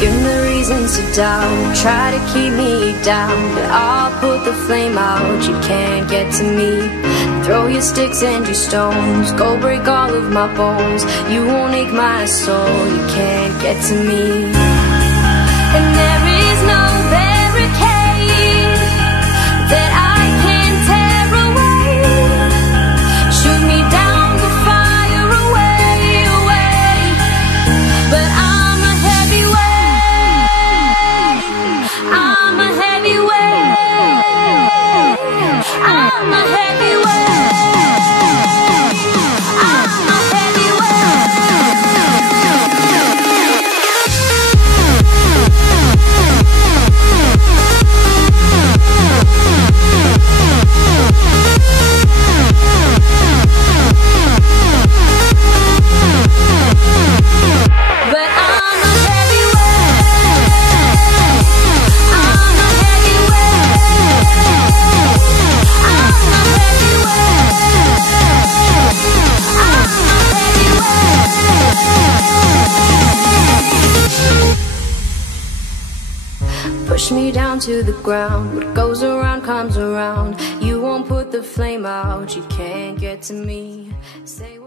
Give me reasons to doubt, try to keep me down, but I'll put the flame out, you can't get to me. Throw your sticks and your stones, go break all of my bones. You won't ache my soul, you can't get to me. And there is no barricade that I can tear away. Shoot me down to fire away, away. But I'm a heavyweight, I'm a heavyweight, I'm a heavyweight. Push me down to the ground, what goes around comes around. You won't put the flame out, you can't get to me. Say